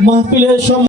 মাহফিলের সম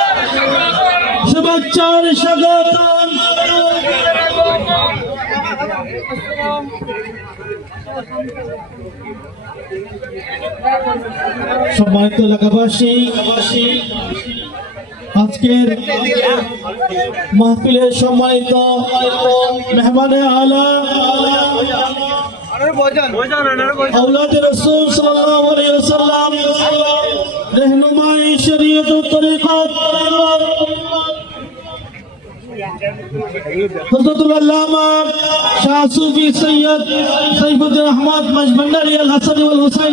শুভেচ্ছার স্বাগত সম্মানিত এলাকাবাসী আজকের মাহফিলের সম্মানিত মেহমান আলা اولاد رسول صلی اللہ علیہ وسلم رہنمائی شریعت و طریقت हजरतुल्लामा शाह सूफी सैयद सैफुद्दीन अहमद मजबंडरी हसन हुसैन।